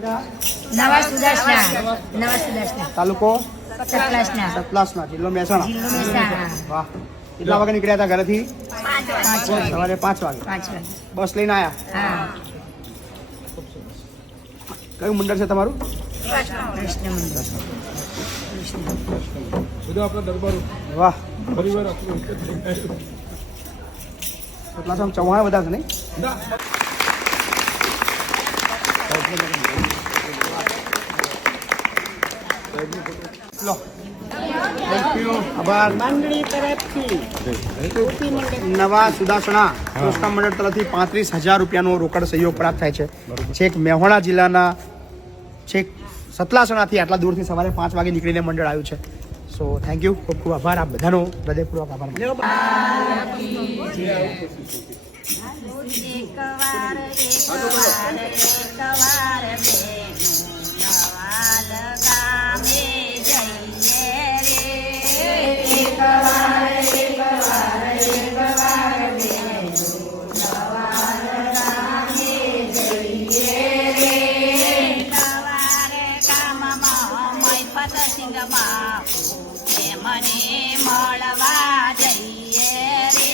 નવા સુદર્શના તાલુકો સતલાસના જિલ્લો મહેસાણા. વાહ, કેટલા વાગે નીકળ્યા હતા ઘરેથી? 5 વાગે. સવારે 5 વાગે બસ લઈને આવ્યા. હા. કયું મંડળ છે તમારું? કૃષ્ણ મંદિર. વાહ, સતલાસમાં ચૌહાણ બધા છે નહીં? લો, આભાર. મંડળી તરફથી નવા સુદાસણા કૃષ્ણ મંડળ તરફથી 35,000 રૂપિયાનો રોકડ સહયોગ પ્રાપ્ત થાય છે. છેક મહેસાણા જિલ્લાના છેક સતલાસણાથી આટલા દૂરથી સવારે 5 વાગે નીકળીને મંડળ આવ્યું છે. સો થેન્ક યુ, ખૂબ ખૂબ આભાર. આપ બધાનો હૃદયપૂર્વક આભાર. મને મળવા જઈએ રે